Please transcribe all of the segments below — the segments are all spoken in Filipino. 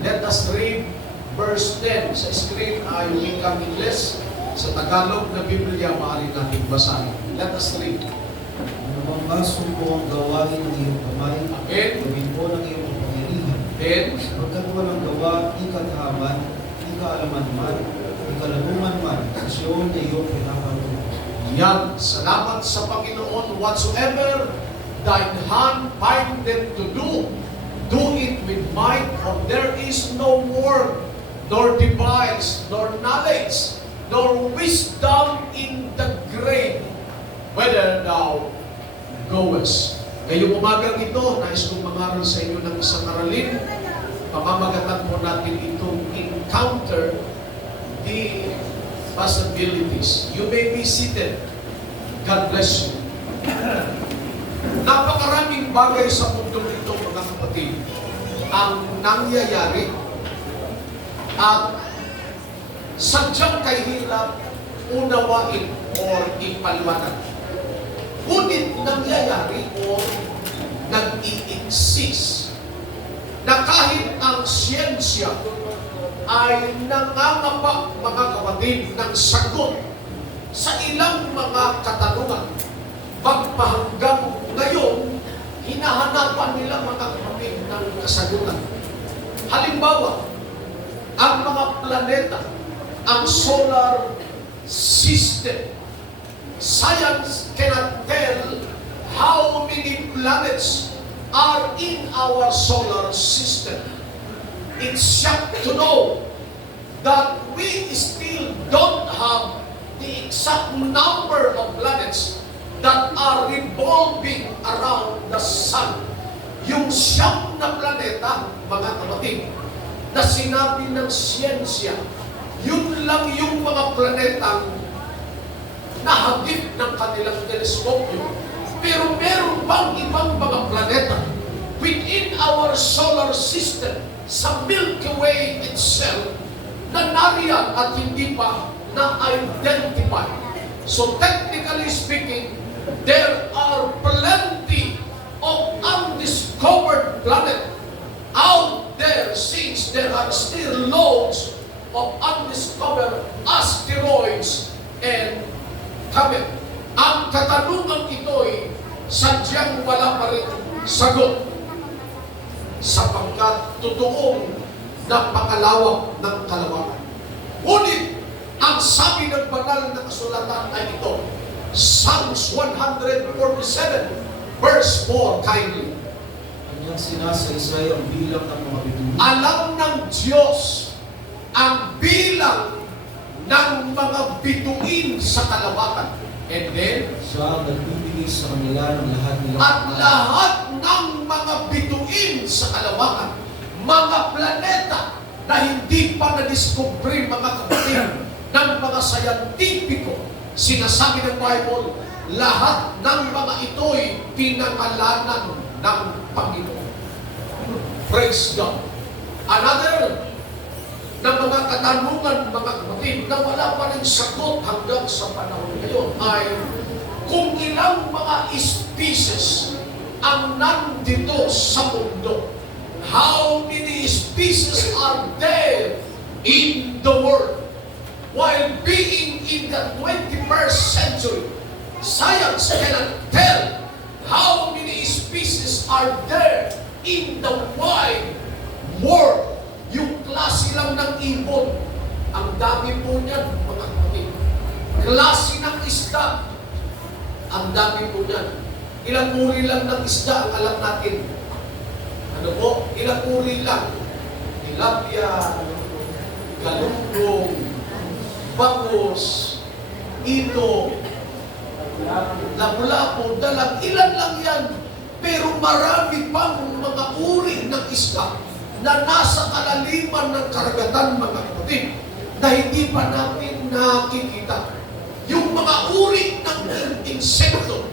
Let us read verse 10. Sa screen ay wikang Ingles. Sa Tagalog na Biblia, maaari natin basahin. Let us read. Ano bang baso po ang gawain ng iyong kamay? Amen. Gawin po ng iyong kapangyarihan. Then, Pagkat walang gawa, ikatahaman, ikaalaman man, ikalabuman man, sa Siyon na iyong pinapatuloy. yan. Salamat sa Panginoon. Whatsoever thine hand findeth to do, do it with might, for there is no work, nor device, nor knowledge, nor wisdom in the grave, whether thou goest. Ngayong umagang ito, nais kong mangaral sa inyo ng isang aralin. Pamamagatan po natin itong encounter the possibilities. You may be seated. God bless you. Napakaraming bagay sa mundo nito, mga kapatid, ang nangyayari at sadyang kahirap unawain or ipaliwanag. Ngunit nangyayari o nag-i-exist na kahit ang siyensya ay nangangapa, mga kapatid, ng sagot sa ilang mga katanungan. Pagpahanggang ngayon, hinahanapan nila, mga kapatid, ng kasagutan. Halimbawa, ang mga planeta, ang solar system. Science cannot tell how many planets are in our solar system. It's shocked to know that we still don't have the exact number of planets that are revolving around the sun. Yung siyam na planeta, mga kapatid, na sinabi ng siyensya, yun lang yung mga planetang nahagip ng kanilang teleskopyo. Pero meron pang ibang mga planeta within our solar system, sa Milky Way itself, na nariyan at hindi pa na-identify. So technically speaking, there are plenty of undiscovered planet out there, since there are still loads of undiscovered asteroids and comet. Ang katanungan ito'y sadyang wala pa rin sagot, sapagkat totoong napakalawak ng kalawakan. Ngunit, ang sabi ng banal na kasulatan ay ito, Psalms 147, verse 4, kindly. Kanyang sinasaysay ang bilang ng mga bituin. Alam ng Diyos ang bilang ng mga bituin sa kalawakan. And then, Siya ang nagbibigay sa kanila ng lahat nilang at lahat ng mga bituin sa kalawakan, mga planeta na hindi pa na-discover, mga kapatid, ng mga sayantipiko, sinasabi ng Bible, lahat ng mga ito'y pinangalanan ng Panginoon. Praise God. Another na mga katanungan, mga kapatid, na wala pa rin sagot hanggang sa panahon ngayon ay kung ilang mga species ang nandito sa mundo. How many species are there in the world? While being in the 21st century, science cannot tell how many species are there in the wide world. Yung klase lang ng ibon, ang dami po niyan, mga kapatid. Klase ng isda, ang dami po niyan. Ilang uri lang ng isda ang alam natin. Ano po? Ilang uri lang. Tilapia, galunggong, bangus, ito, lapu-lapu, dalag. Ilan lang yan. Pero marami pang mga uri ng isda na nasa kalaliman ng karagatan, mga kapatid, na hindi pa natin nakikita. Yung mga uri ng insekto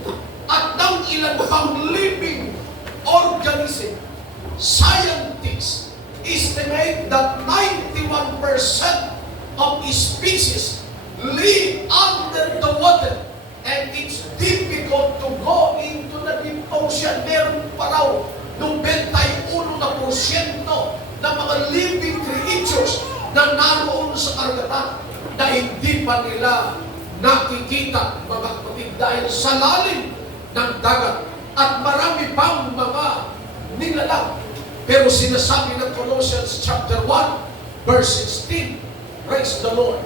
at ng ilan pang living organism, scientists estimate that 91% of species live under the water, and it's difficult to go into the deep ocean. Meron pa raw 91% mga living creatures na naroon sa karagatan na hindi pa nila nakikita, mga kapatid, dahil sa lalim ng dagat at marami pang mga nilalang. Pero sinasabi ng Colossians chapter 1, verse 16, praise the Lord.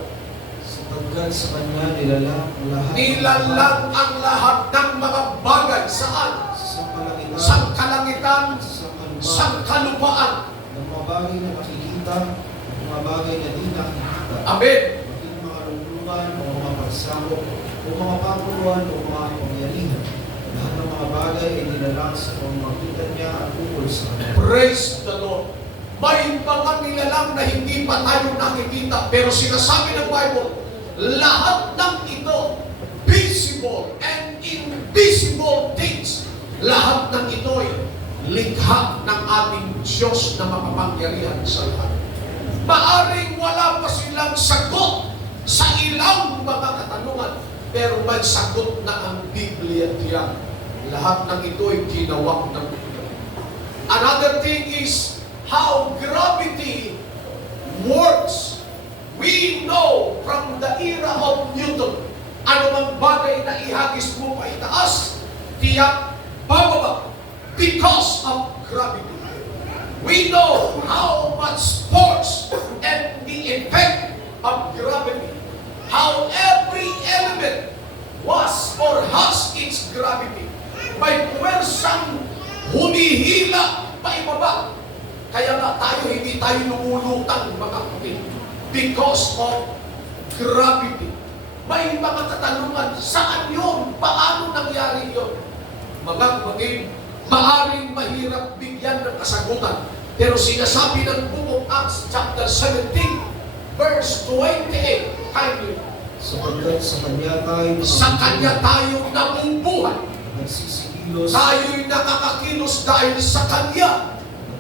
Sapagkat sa Kanya nilalang Ang lahat ng mga bagay saan? Sa kalangitan, sa kalupaan. ng mga bagay na nakikita, ng mga bagay na di nakikita. Amen. Maging mga lungkungan, o mga pagsakop, o mga paguluhan, o mga pangyarihan. Lahat ng mga bagay ay nilalang sa pamamagitan niya at tungkol sa Kanya. Praise the Lord. May mga nilalang na hindi pa tayo nakikita, pero sinasabi ng Bible, lahat ng ito, visible and invisible things, lahat ng ito'y likha ng ating Diyos na makapangyarihan sa lahat. Maaring wala pa silang sagot sa ilang mga katanungan, pero may sagot na ang Biblia diyan. Lahat ng ito'y ginawang ng Diyos. Another thing is how gravity works. We know from the era of Newton, anumang bagay na ihagis mo pa itaas, tiyak bababa because of gravity. We know how much force and the effect of gravity. How every element was or has its gravity. May puwersang humihila pa ibaba. Kaya nga hindi tayo lumulutang, mga kapatid, because of gravity. May mga katanungan, saan yun? Paano nangyari yun? Mga kapatid, maaaring mahirap bigyan ng kasagutan. Pero sinasabi ng Book of Acts chapter 17, verse 28, kindly, sa Kanya tayo nabubuhay. Nagsisikilos. Tayo'y nakakakilos dahil sa Kanya.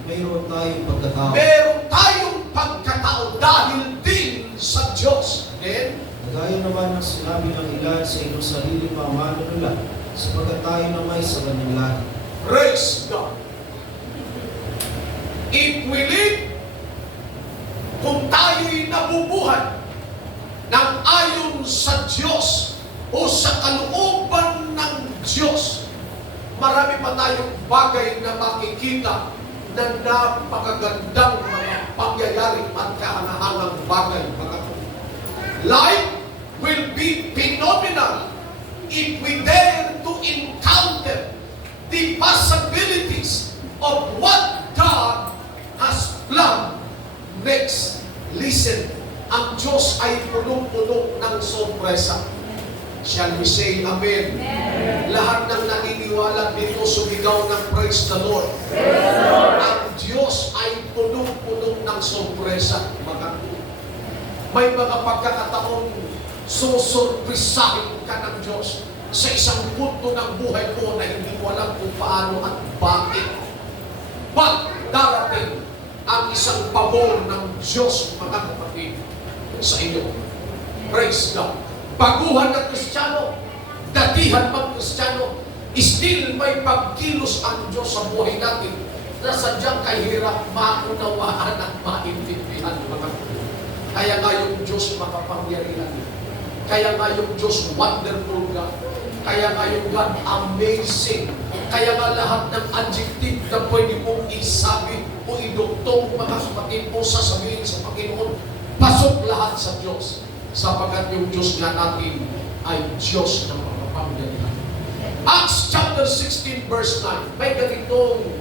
Mayroon tayong pagkatao. Meron tayong pagkatao dahil din sa Diyos. Then, Gaya naman ng sinabi ng ilan sa inyong sariling mga manunula, sapagkat tayo na may sa kanyang lahi. praise God. If we live, kung tayo'y nabubuhay ng ayon sa Diyos o sa kalooban ng Diyos, marami pa tayong bagay na makikita na napakagandang mga pangyayari at kahangahangang bagay, mga kapatid. Life will be phenomenal if we dare to encounter the possibilities of what God has planned next. Listen, ang Diyos ay punong-puno ng sorpresa. Shall we say Amen? Lahat ng naniniwala dito sumigaw ng praise the Lord. Ang Diyos ay punong-puno ng sorpresa. May mga pagkakataon susurprisahin ka ng Diyos sa isang punto ng buhay mo na hindi mo alam kung paano at bakit. Pag darating ang isang pabor ng Diyos, mga kapatid, sa inyo. Praise God. Baguhan ng Kristiyano, datihan mang Kristiyano, still may pagkilos ang Diyos sa buhay natin na sadyang kahirap maunawaan at maintindihan, mga kapatid. Kaya nga yung Diyos makapangyarihan. Kaya nga yung Diyos wonderful God. Kaya nga yung God amazing. Kaya nga lahat ng adjective na pwede mong isabi o iduktong, mga kapatid, o sasabihin sa Panginoon, pasok lahat sa Diyos. Sapagkat yung Diyos nga natin ay Diyos na makapangyarihan. Acts chapter 16 verse 9. May ganitong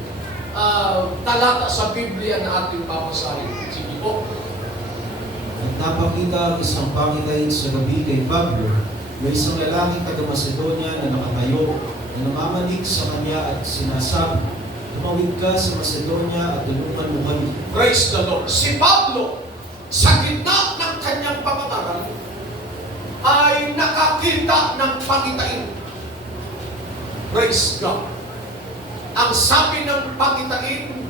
talata sa Biblia na ating babasahin. Sige po. At napakita ang isang pangitain sa gabi kay Pablo, may isang lalaking taga-Macedonia na nakatayo, na namamanig sa kanya at sinasabi, tumawid ka sa Macedonia at tulungan mo kami. Praise the Lord. Si Pablo, sa gitna ng kanyang pangangaral, ay nakakita ng pangitain. Praise God. Ang sabi ng pangitain,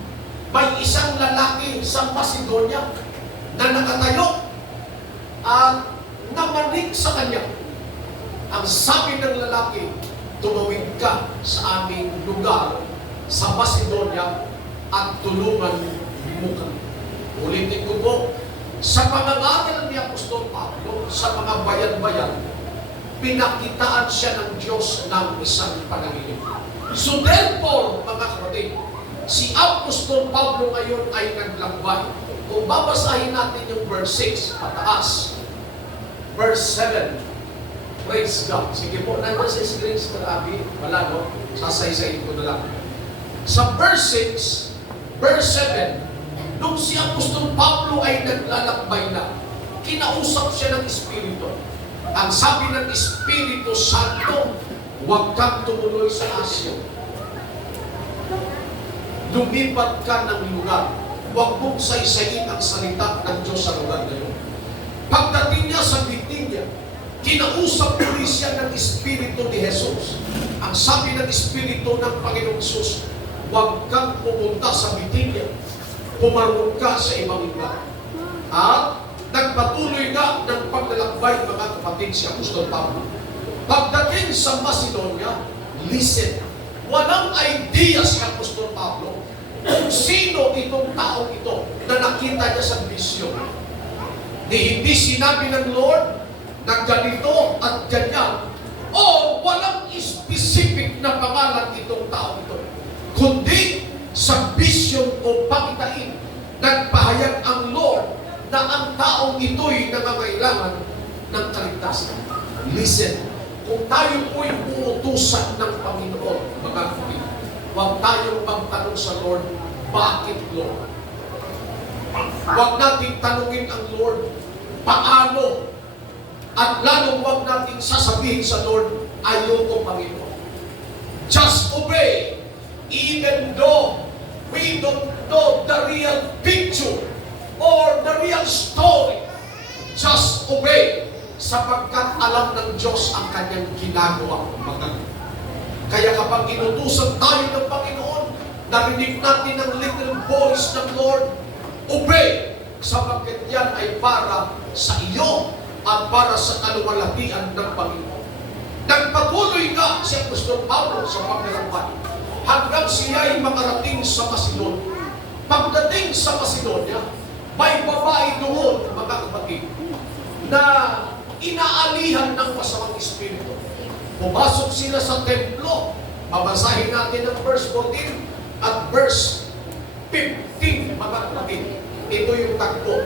may isang lalaki sa Macedonia na nakatayo at namanig sa kanya. Ang sabi ng lalaki, tumawid ka sa aming lugar sa Macedonia at tulungan mo kami. Sa pangangaral ni Apostol Pablo, sa mga bayan-bayan, pinakitaan siya ng Diyos ng isang panaginip. So therefore, mga kapatid, si Apostol Pablo ngayon ay naglakbay. Kung babasahin natin yung verse 6, pataas, verse 7, praise God. Sige po, nandun sa screen sa Abi, wala no? Sasaysayin ko na lang. Sa verse 6, verse 7, nung si Apostol Pablo ay naglalakbay na, kinausap siya ng Espiritu. Ang sabi ng Espiritu Santo, huwag kang tumuloy sa Asya. Lumipat ka ng lugar. Huwag mong saysayin ang salita ng Diyos sa lugar na yun. Pagdating niya sa Bitinia, kinausap muli siya ng Espiritu ni Jesus. Ang sabi ng Espiritu ng Panginoong Jesus, huwag kang pumunta sa Bitinia. Pumarong ka sa ibang lugar. At nagpatuloy na ng paglalakbay, mga kapatid, si Apostol Pablo. Pagdating sa Macedonia, listen, walang idea si Apostol Pablo kung sino itong taong ito na nakita niya sa bisyon. Hindi sinabi ng Lord na ganito at ganyan, o walang specific na pangalan itong taong ito, kundi sa bisyon o pakitain, nagpahayag ang Lord na ang taong ito'y nangangailangan ng kaligtasan. Listen, kung tayo po'y uutusan ng Panginoon, mga kapatid, huwag tayong magtanong sa Lord, bakit Lord? Huwag natin tanungin ang Lord, paano? At lalong huwag natin sasabihin sa Lord, ayoko Panginoon. Just obey, even though we don't know the real picture or the real story. Just obey, sapagkat alam ng Diyos ang kanyang ginagawa. Kaya kapag inutusan tayo ng Panginoon, narinig natin ang little voice ng Lord, obey, sapagkat yan ay para sa iyo at para sa kaluwalhatian ng Panginoon. Nagpatuloy nga si Apostol Pablo sa paglalakbay hanggang siya ay makarating sa Macedonia. Pagdating sa Macedonia, may babae doon, mga kapatid, na inaalihan ng masamang espiritu. Pumasok sila sa templo. Babasahin natin ang verse 14 at verse 15, mga kapatid. Ito yung tagpo.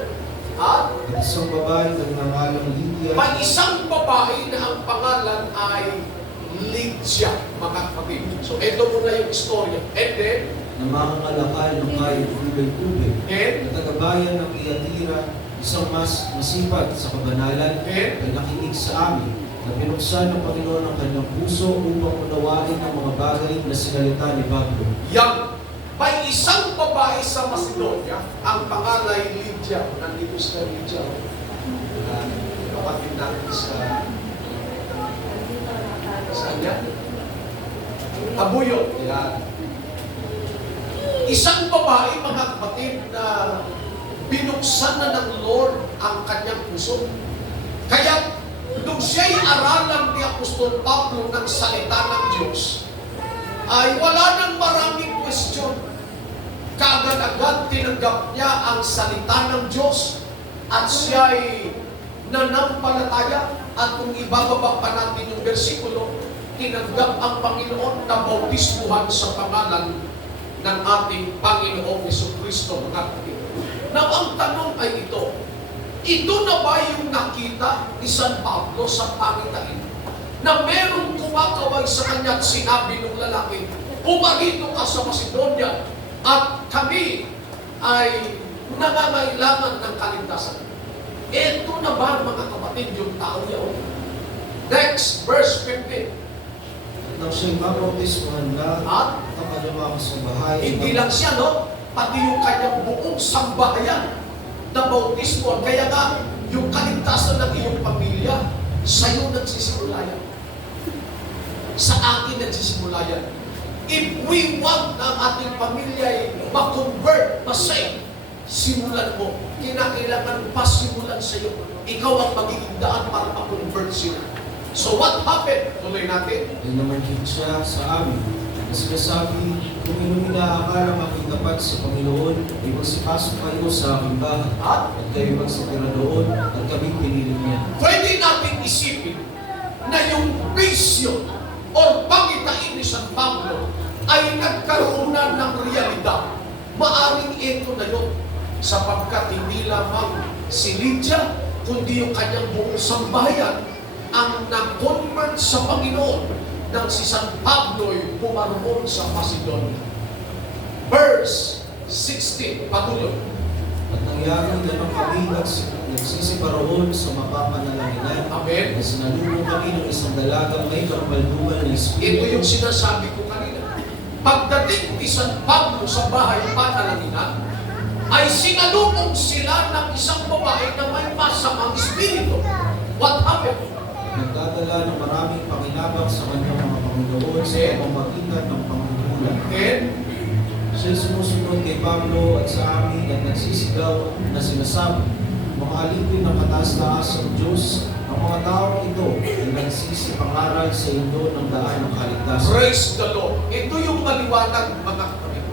At Isang babae na nangalang Lydia, may isang babae na ang pangalan ay Lydia, mga kapatid. So, ito muna yung istorya. And then, na mangangalakal ng kahit ubay-ubay, and, na tagabayan ng Thyatira, isang mas masipag sa kabanalan, and, ay nakinig sa amin, na binuksan ng Panginoon ang kanyang puso upang unawain ang mga bagay na sinalita ni Pablo. yang may isang babae sa Macedonia, ang pangalan ay Lydia. Nandito sa Lydia. Kapatid natin saan yan? Abuyot. Yan. Isang babae, mga kapatid, na binuksan na ng Lord ang kanyang puso. Kaya, nung siya'y aralan ni Apostol Pablo ng salita ng Diyos, ay wala nang maraming question. Kaagad-agad tinanggap niya ang salita ng Diyos at siya'y nanampalataya. At kung ibababa pa natin yung versikulo, tinanggap ang Panginoon na bautismuhan sa pangalan ng ating Panginoong Jesucristo, mga kapatid. Now, ang tanong ay ito na ba yung nakita ni San Pablo sa pangitain? Na merong kumakaway sa kanya at sinabi ng lalaki, umarito ka sa Macedonia at kami ay nangangailangan ng kaligtasan. Ito na ba, mga kapatid, yung tao niya? Next, verse 15. Nang siya'y mabautismuhan na At ang kanyang mga kasambahay, hindi lang siya, no? Pati yung kanyang buong sambahayan na bautismo. Kaya nga, yung kaligtasan ng iyong pamilya, sa'yo nagsisimula yan. Sa akin nagsisimula yan. If we want na ang ating pamilya ay ma-convert, ma-save, simulan mo. Kinakailangan pasimulan sa'yo. Ikaw ang magiging daan para ma-convert sila. So what happened? Tuloy natin. ay namarkit siya sa amin, na sinasabi, Kung inyong inaakala ako'y tapat sa Panginoon, ay magsipasok kayo sa aking bahay, At at kayo magsitira doon, at kami pinili niya. pwede natin isipin na yung vision o pangitain ni San Pablo ay nagkaroon na ng realidad. Maaring ito na yun, sapagkat hindi lamang si Lydia, kundi yung kanyang buong sambahayan ang nag-convert sa Panginoon nang si San Pablo'y pumaroon sa Macedonia. Verse 16, patuloy. At nangyari na ng kami nagsisiparoon sa mapapanalaginan, Amen. na sinalubong kami ng isang dalagang may kamalduman ng Ito Espiritu. yung sinasabi ko kanina. Pagdating ni San Pablo sa bahay panalanginan, ay sinalubong sila ng isang babae na may masamang espiritu. What happened? Nagdadala ng maraming pakinabang sa kanyang mga Panginoon sa pamamagitan ng panghuhulan. Then, Siya'y sumusunod kay Pablo at sa amin at nagsisigaw na sinasabi, mga alipin ng kataas-taas ng Diyos, ang mga taong ito ay nagsisipangaral sa indo ng daan ng kaligtasan. praise the Lord. Ito yung maliwanag, mga kapatid.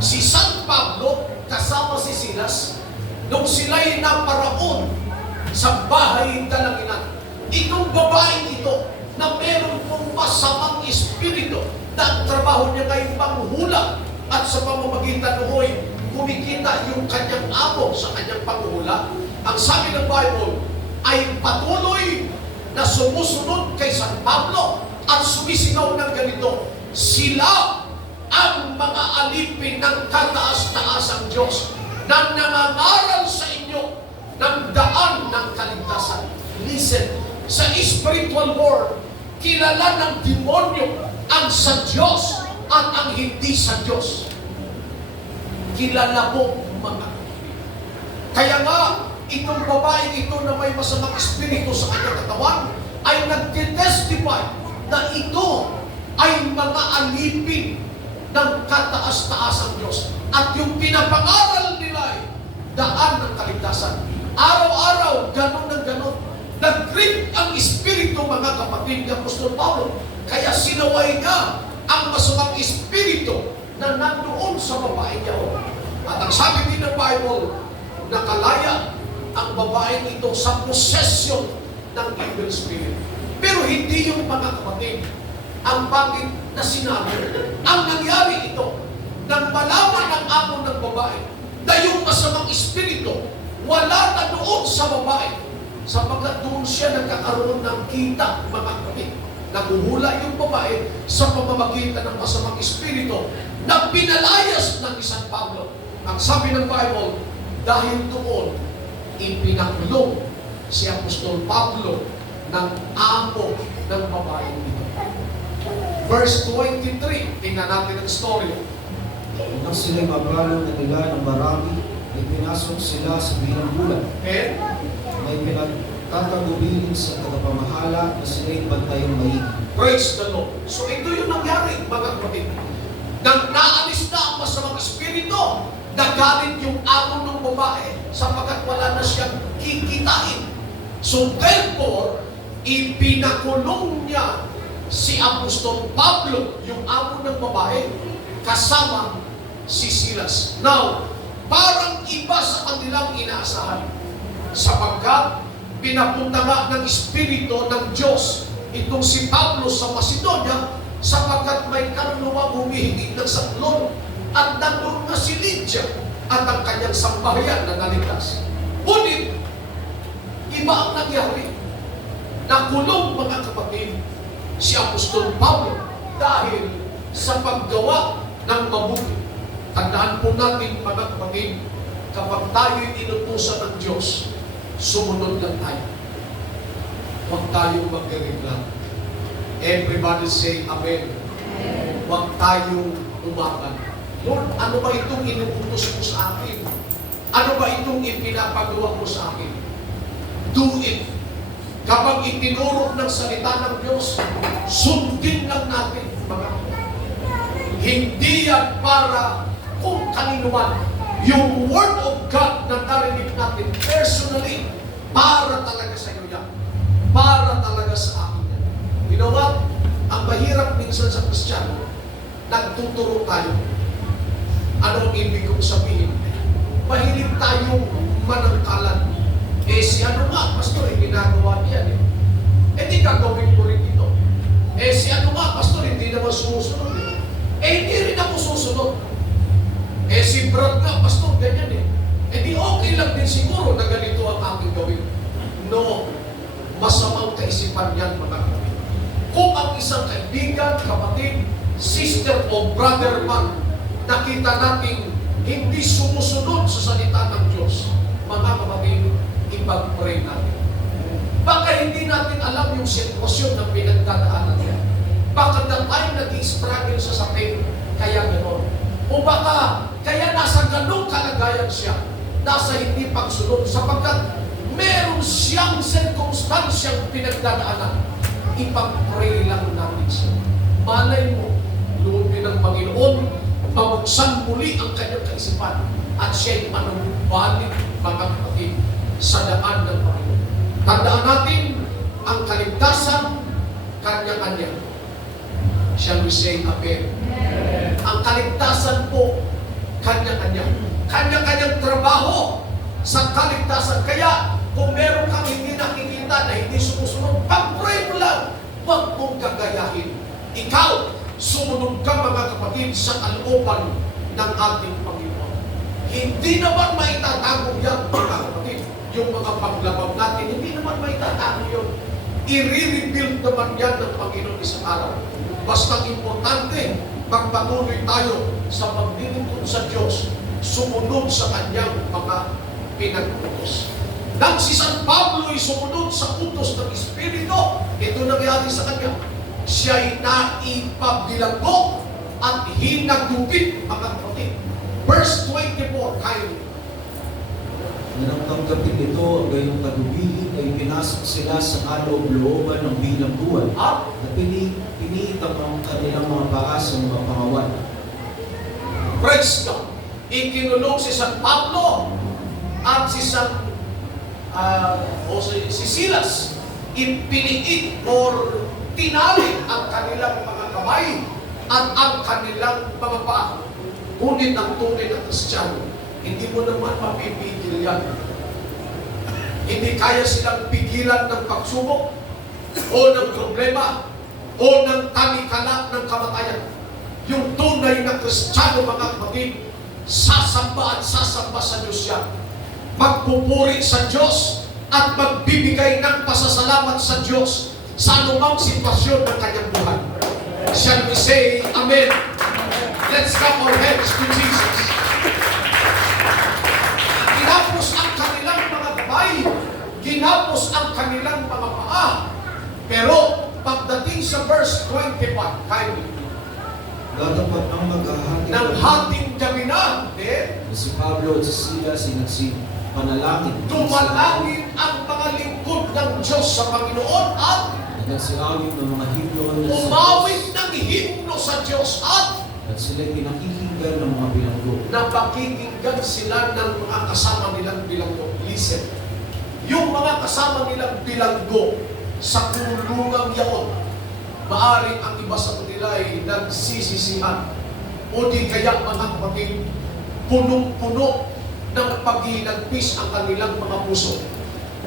Si San Pablo, kasama si Silas, nung sila'y naparaon sa bahay dalanginan, itong babaeng ito na meron pong masamang espiritu na ang trabaho niya ngayong panghuhula at sa pamamagitan no'y kumikita yung kanyang amo sa kanyang panghuhula. Ang sabi ng Bible ay patuloy na sumusunod kay San Pablo at sumisigaw ng ganito, sila ang mga alipin ng kataas-taasang Diyos na nangangaral sa inyo ng daan ng kaligtasan. Listen, sa spiritual world, kilala ng demonyo ang sa Diyos at ang hindi sa Diyos. Kilala mo, mga kapatid. Kaya nga, itong babaeng ito na may masamang espiritu sa kanyang katawan ay nagtitestify na ito ay mga alipin ng kataas-taasang Diyos. At yung pinapangaral nila ay daan ng kaligtasan. Araw-araw, ganon ng ganon. Nag-grip ang espiritu, mga kapatid, ni Apostol Paulo. Kaya sinaway niya ang masamang espiritu na nandoon sa babae niya. At ang sabi din ng Bible, nakalaya ang babaeng ito sa possession ng evil spirit. Pero hindi yung mga kapatid ang bakit na sinabi. Ang nangyari ito, nang malaman ng amo ng babae na yung masamang espiritu wala na doon sa babae, sapagkat doon siya nagkakaroon ng kita, mga kapatid. Naguhula yung babae sa pamamagitan ng masamang espiritu na pinalayas ng isang Pablo. Ang sabi ng Bible, dahil doon, ipinakulong si Apostol Pablo ng amo ng babae nito. Verse 23, tingnan natin ang story. Nang sila'y mabalo na nila ng marami, ay pinasok sila sa bilanggulan. And, May pinagtatagubilin sa tagapamahala na sila'y bantayang maigi. praise the Lord. So ito yung nangyari, mga kapatid. Nang naalis na ang masamang espiritu, nagalit yung amo ng babae sapagkat wala na siyang kikitain. So therefore, ipinakulong niya si Apostol Pablo, yung amo ng babae, kasama si Silas. Now, parang iba sa kanilang inaasahan. Sapagkat pinapunta nga ng Espiritu ng Diyos itong si Pablo sa Macedonia, sapagkat may kaluluwa humihingi ng saklon at nandun na si Lydia at ang kanyang sambahayan na naligtas. Ngunit, iba ang nangyari. Nakulong, mga kapatid, si Apostol Pablo dahil sa paggawa ng mabuti. Tandaan po natin, mga kapatid, kapag tayo'y inutusan ng Diyos, sumunod lang tayo. Huwag tayong magreklamo. Everybody say Amen. Huwag tayong umakan. Lord, ano ba itong inuutos mo sa akin? Ano ba itong ipinapagawa mo sa akin? Do it. Kapag itinuro ng salita ng Diyos, sundin lang natin, mga kapatid. Hindi yan para kung kanino man. Yung Word of God na narinig natin personally, para talaga sa iyo yan. Para talaga sa akin yan. You know what? Ang mahirap minsan sa Kristiyano, nagtuturo tayo. Ano ang ibig kong sabihin? Mahilig tayong manangkalan. Eh si ano nga, pastor, ginagawa niya eh. Eh di gagawin ko rin ito. Eh si ano nga, pastor, hindi naman sumusunod eh. Eh hindi rin ako susunod. Eh si Brad nga, pastor, ganyan eh. Eh di okay lang din siguro na ganito ang aking gawin. No, masamang kaisipan yan mga kapatid. Kung ang isang kaibigan, kapatid, sister o brother man, nakita natin hindi sumusunod sa salita ng Diyos, mga kapatid, ipag-pray natin. Baka hindi natin alam yung sitwasyon na pinagdadaanan niya. Baka the time nag-struggle siya sa pain, kaya gano'n. O baka kaya nasa ganong kalagayan siya, nasa hindi pagsunod, sapagkat meron siyang sirkumstansyang pinagdadaanan. Ipag-pray lang natin siya. Malay mo, loobin ng Panginoon, mabuksan muli ang kanyang kaisipan at siya'y manumbalik, mga kapatid, sa daan ng Panginoon. Tandaan natin, ang kaligtasan, kanya-kanya. Shall we say Amen? Ang kaligtasan po, kanya-kanya. Kanya-kanyang trabaho sa kaligtasan. Kaya, kung meron kang hindi nakikita na hindi sumusunod, pag-pray mo lang, huwag mong gagayahin. Ikaw, sumunod ka mga kapatid sa kalooban ng ating Panginoon. Hindi naman maitatago yan, mga kapatid. Yung mga paglabag natin, hindi naman maitatago yun. I-rebuild naman yan ng Panginoon isang araw. Basta importante, magpatuloy tayo sa paglilingkod sa Diyos, sumunod sa kanyang mga pinag-utos. Nang si San Pablo ay sumunod sa utos ng Espiritu, ito nangyari sa kanya. Siya'y naipabilanggo at hinagupit, mga kapatid. Verse 24, kayo. Nang tanggapin ito, ang gayong tagubilin ay pinasok sila sa kaloob-looban ng bilangguan At at piniitang ang kanilang mga paa sa mga pangawan. praise God. Ikinulong si San Pablo at si Silas. Ipiniit or tinali ang kanilang mga kamay at ang kanilang mga paa. Ngunit ang tunay na Kristiyano, hindi mo naman mapipigil yan. Hindi kaya silang pigilan ng pagsubok o ng problema o ng talikala ng kamatayan. Yung tunay na Kristiyano, mga kapatid, sasamba at sasamba sa Diyos yan. Magpupuri sa Diyos at magbibigay ng pasasalamat sa Diyos sa anumang sitwasyon ng kanyang buhay. Shall we say Amen? Let's clap our hands to Jesus. Ginapos ang kanilang mga kamay, ginapos ang kanilang mga paa. Pero pagdating sa verse 21, kindly, Gatapat ang maghahati ng hating gabi na, si Pablo at si Silas ay nagsipanalangin. tumalangin ang mga lingkod ng Diyos sa Panginoon at Nagsiawit ng mga himno umawit ng himno sa Diyos at sila'y pinakikinggan ng mga bilanggo. napakikinggan sila ng mga kasama nilang bilanggo. Listen, yung mga kasama nilang bilanggo sa kulungang yaon, maaring ang iba sa kanila ay nagsisisihan o di kaya mga kapatid, punong-puno ng paghinagpis ang kanilang mga puso.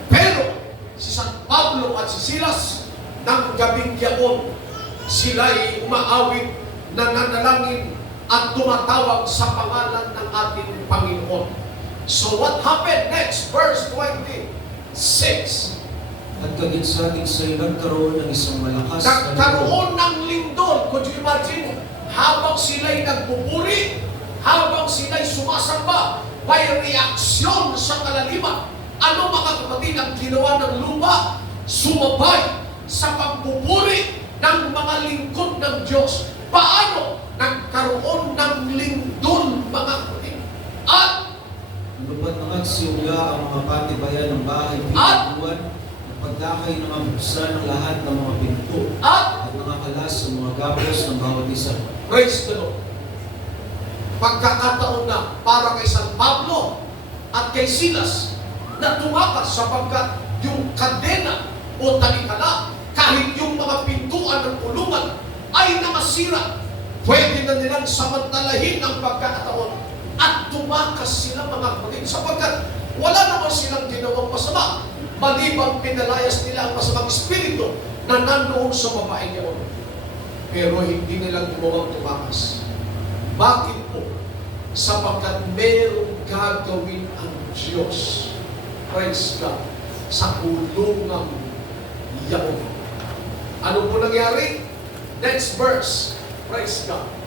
Pero si San Pablo at si Silas ng gabing yaon, sila'y umaawit, nananalangin at tumatawag sa pangalan ng ating Panginoon. So what happened next? Verse 26. At kaginsagin sa'yo nagkaroon ng isang malakas na Nagkaroon ng lindol. Could you imagine? Habang sila'y nagpupuri, habang sila'y sumasamba, may reaksyon sa kalaliman. Ano mga kapatid ang ginawa ng lupa? Sumabay sa pagpupuri ng mga lingkod ng Diyos. Paano? Nagkaroon ng lindol, mga kapatid. At lupat na magsiula ang mga patibayan ng bahay At pinagbuwan, pagdakay ng mabuksan ng lahat ng mga pinto at at nakakalas ang mga gabos ng bawat isa. praise the Lord. Pagkakataon na para kay San Pablo at kay Silas na tumakas sapagkat yung kadena o talikala, kahit yung mga pintuan ng kulungan ay nakasira. Pwede na nilang samantalahin ang pagkakataon at tumakas sila mga kapatid sapagkat wala naman silang ginawang masama maliban pinalayas nila ang masamang espiritu na nandoon sa babae niyon. Pero hindi nila ginawang tumakas. Bakit po? Sapagkat merong gagawin ang Diyos. Praise God. Sa kulungang yaon. Ano po nangyari? Next verse. Praise God.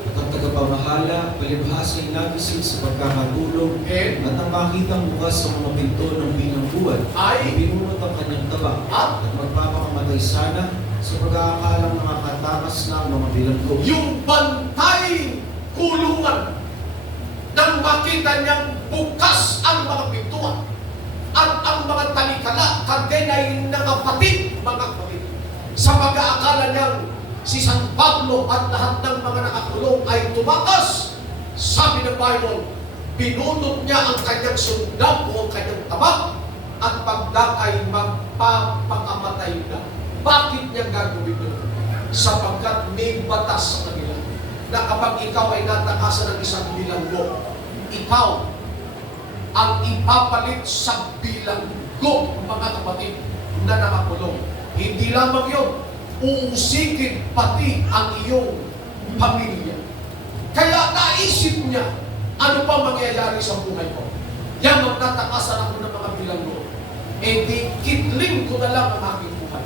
At ang tagapamahala, palibhas ay nagising sa pagkakatulog And at nang makitang bukas sa mga pinto ng bilangguan, ay binunot ang kanyang taba at at magpapakamatay sana sa pag-aakalang nakakatakas na ang mga bilanggo. yung bantay kulungan nang makita niyang bukas ang mga pintuan at ang mga talikala kadenay nakapatid mga kapatid sa pag-aakala niyang si San Pablo at lahat ng mga nakakulong ay tumakas. Sabi ng Bible, binunot niya ang kanyang sundam o ang kanyang tabak at pagdakay magpapakamatay na. Bakit niya gagawin yun? Sapagkat may batas sa kanila na kapag ikaw ay natakasan ng isang bilanggo, ikaw ang ipapalit sa bilanggo, mga kapatid, na nakakulong. Hindi lamang yun, uusikin pati ang iyong pamilya. Kaya naisip niya, ano pa mangyayari sa buhay ko? Yan ang natakasan ako ng mga bilanggo. E di, kitling ko na lang ang aking buhay.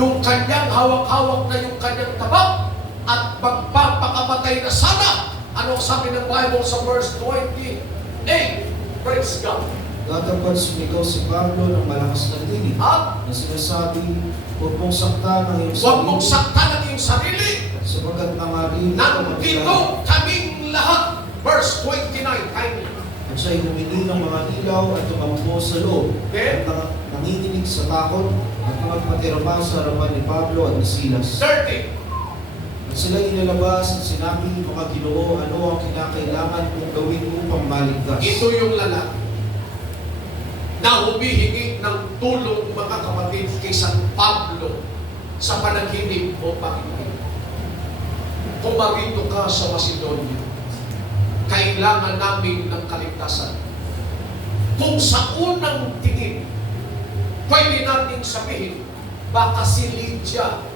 Nung kanyang hawak-hawak na yung kanyang tabak at magpapakamatay na sana, ano sabi ng Bible sa verse 28? Praise God. Datapad sumigaw si Pablo ng malakas na tinig At na sinasabi, huwag mong saktan ang iyong huwag mong saktan ang iyong sarili. sapagkat nangarili Nandito kaming lahat. Verse 29, kindly. at siya'y humindi ng mga ilaw at tumakbo sa loob Then, at nanginginig sa takot at magpatirama sa harapan ni Pablo at ni Silas. 30. At sila inilabas at sinabi, mga Ginoo, ano ang kinakailangan kong gawin upang maligtas? Ito yung lalaki na humihingi ng tulong mga kapatid kay San Pablo sa panaginip o pakinggan. Pumarito ka sa Macedonia. Kailangan namin ng kaligtasan. Kung sa unang tingin, pwede natin sabihin, baka si Lydia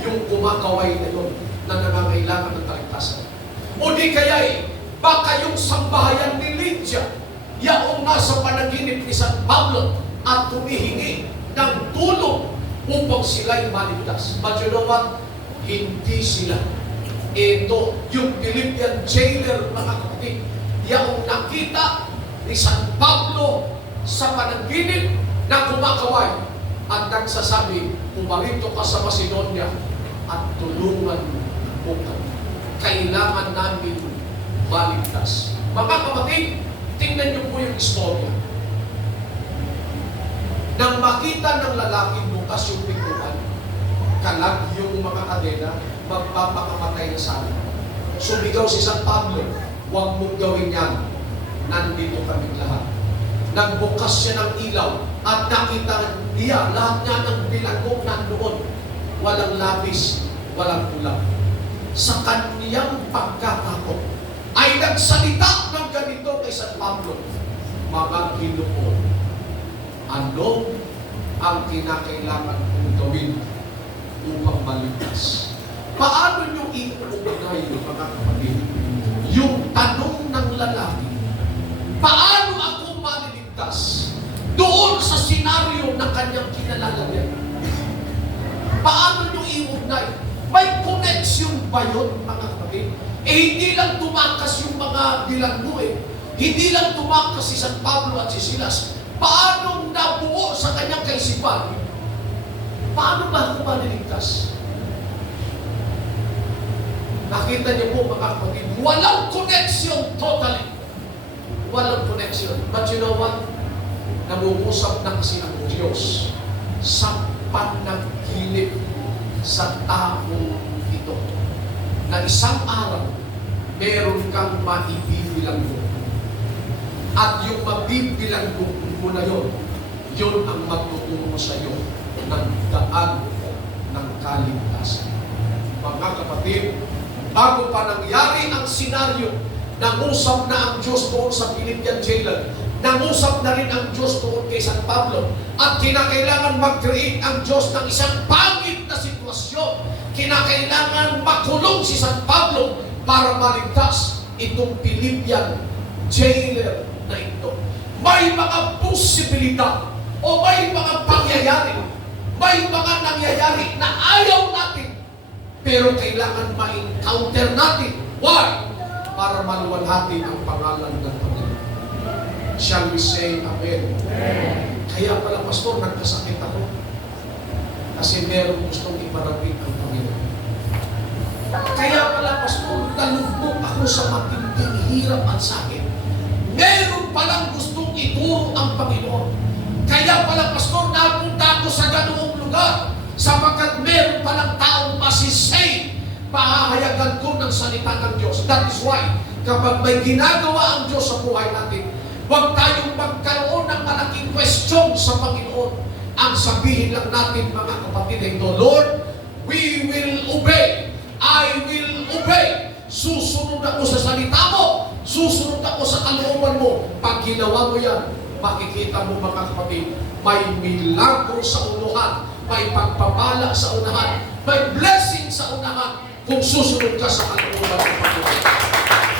yung kumakaway na yun na nangangailangan ng kaligtasan. O di kaya'y baka yung sambahayan ni Lydia yaong nasa panaginip ni San Pablo at tumihingi ng tulong upang sila'y maligtas. But you know what? Hindi sila. Ito, yung Philippian jailer, mga kapatid, yaong nakita ni San Pablo sa panaginip na kumakaway at nagsasabi, pumarito ka sa Macedonia at tulungan mo kami. Kailangan namin maligtas. Mga kapatid, tingnan niyo po yung istorya. Nang makita ng lalaki bukas yung pintuan, kalag yung mga kadena, magpapakamatay na sana. Sumigaw si San Pablo, huwag mong gawin yan. Nandito kaming lahat. Nagbukas siya ng ilaw at nakita niya lahat nga ng bilanggo nandoon. Walang labis, walang ulam. Sa kaniyang pagkatakot, ay nagsalita ng ganito kay San Pablo, mga Ginoo, ano ang kinakailangan kong gawin upang maligtas? Paano nyo iuugnay, mga kapatid, yung tanong ng lalaki, paano ako maliligtas doon sa senaryo na kanyang kinalalayan? Paano nyo iugnay? May connection ba yun, mga kapatid? Hindi lang tumakas yung mga bilanggo Hindi lang tumakas si San Pablo at si Silas. Paano nabuo sa kanyang kaisipan? Paano ba ako maliligtas? Nakita niyo po, mga kapatid, walang connection totally. Walang connection. But you know what? Namumusap na kasi ang Diyos sa panaginip sa taong ito. Na isang araw, meron kang maibibilang mo. At yung mabibilang mo na yun, yun ang magtuturo sa iyo ng daan ng kaligtasan. Mga kapatid, bago pa nangyari ang senaryo, nangusap na ang Diyos doon sa Philippian jailer. Nangusap na rin ang Diyos doon kay San Pablo. At kinakailangan mag-create ang Diyos ng isang pangit na sitwasyon. Kinakailangan makulong si San Pablo para maligtas itong Philippian jailer na ito. May mga posibilidad o may mga pangyayari, may mga nangyayari na ayaw natin, pero kailangan ma-encounter natin. Why? Para maluwalhati ang pangalan ng Panginoon. Shall we say Amen? Kaya pala, Pastor, nagkasakit ako kasi meron gustong iparating ang Panginoon. Kaya pala, Pastor, talubog ako sa matinding hirap at sakit. Meron palang gustong ituro ang Panginoon. Kaya pala, Pastor, napunta ako sa ganoong lugar sapagkat meron palang taong masisave. Pahahayagan ko ng salita ng Diyos. That is why, kapag may ginagawa ang Diyos sa buhay natin, huwag tayong magkaroon ng malaking question sa Panginoon. Ang sabihin lang natin, mga kapatid, ito, Lord, we will obey. I will obey. Susunod ako sa salita mo. Susunod ako sa kalooban mo. Pag ginawa mo yan, makikita mo, mga kapatid, may milagro sa unahan, may pagpapala sa unahan, may blessing sa unahan kung susunod ka sa kalooban ng Panginoon.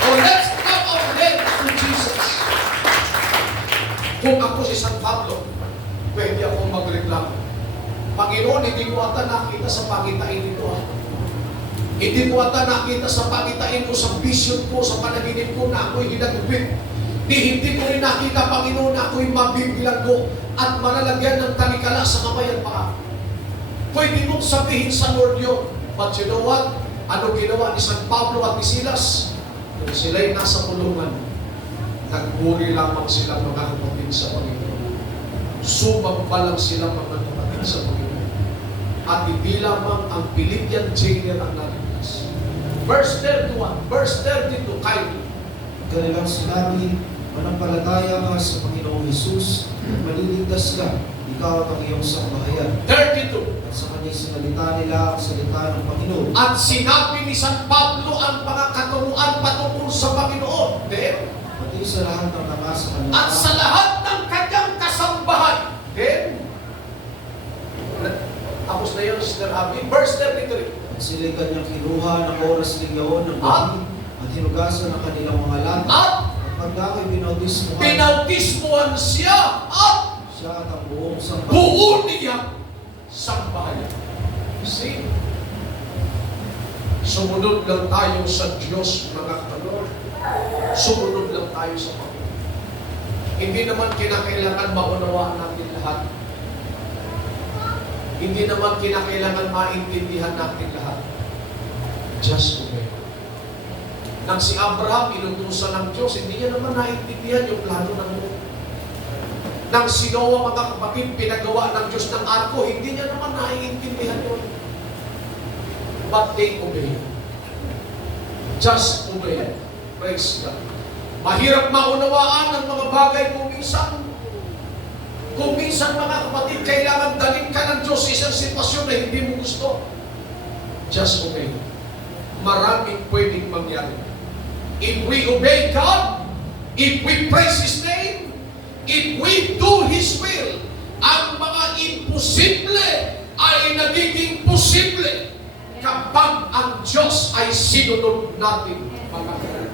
So let's bow our heads to Jesus. Kung ako si San Pablo, pwede ako magreklamo. Panginoon, hindi ko ata nakita sa pangitain nito. Hindi ko ata nakita sa pangitain ko, sa vision ko, sa panaginip ko na ako'y hinagupit. Hindi ko rin nakita, Panginoon, na ako'y mabibilanggo at malalagyan ng talikala sa kamay at paa. Pwede mong sabihin sa Lord yun. But you know what? Ano ginawa ni San Pablo at ni Silas? Kung sila'y nasa kulungan, nagmuri lamang sila, mga kapatid, sa Panginoon. Sumamba lang sila, mga kapatid, sa Panginoon. At hindi lamang ang Philippian jailer ang naligtas. Verse 31, verse 32, kayo. Kanilang sinabi, manampalataya ka sa Panginoong Hesus, maliligtas ka, ikaw at ang iyong sambahayan. 32. At sa kanya'y sinalita nila ang salita ng Panginoon. At sinabi ni San Pablo ang mga katuruan patungkol sa Panginoon. Then, Pati sa lahat ng nangasa kanyang at sa lahat ng kanyang kasambahay. Then, tapos na yun, Sister Abby. Verse 33. At sila'y kanyang kinuha ng oras ligyaon ng gabi at hinugasan ang kanilang mga lahat. At Pagka ko'y binautismuhan, pinautismuhan siya at siya at ang buong sambahayan. buo niya sambahayan. See? Sumunod lang tayo sa Diyos, mga kapatid. Sumunod lang tayo sa Panginoon. Hindi naman kinakailangan maunawaan natin lahat. Hindi naman kinakailangan maintindihan natin lahat. Just obey. Nang si Abraham inutusan ng Diyos, hindi niya naman naintindihan yung plano ng Diyos. Nang si Noah, mga kapatid, pinagawa ng Diyos ng arko, hindi niya naman naiintindihan yun. But they obey. Just obey. Praise God. Mahirap maunawaan ng mga bagay kung minsan, mga kapatid, kailangan dalhin ka ng Diyos sa isang sitwasyon na hindi mo gusto. Just obey. Maraming pwedeng mangyari. If we obey God, if we praise His name, if we do His will, ang mga imposible ay nagiging posible kapag ang Diyos ay sinunod natin, mga kapatid.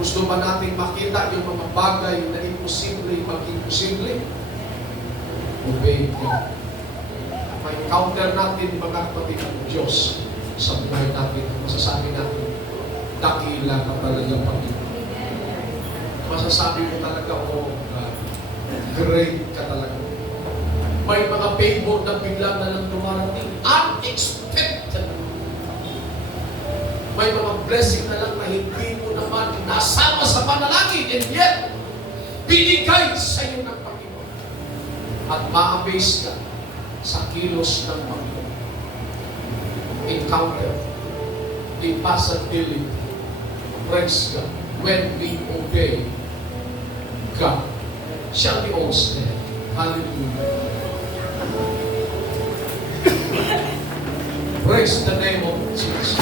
Gusto ba natin makita yung mga bagay na imposible maging posible? Obey God. Ma-encounter natin, mga kapatid, ang Diyos sa buhay natin. Masasabi natin, dakila ka talaga, Panginoon. Masasabi mo talaga, oh God, great ka talaga. May mga favor na bigla na lang dumarating. Unexpected. May mga blessing na lang na hindi mo naman nasama sa panalangin, and yet, binigay sa iyo ng Panginoon. At ma-amaze ka sa kilos ng Panginoon. Encounter the possibility. Praise God. When we obey God. Shall we all stand? Hallelujah. Praise the name of Jesus.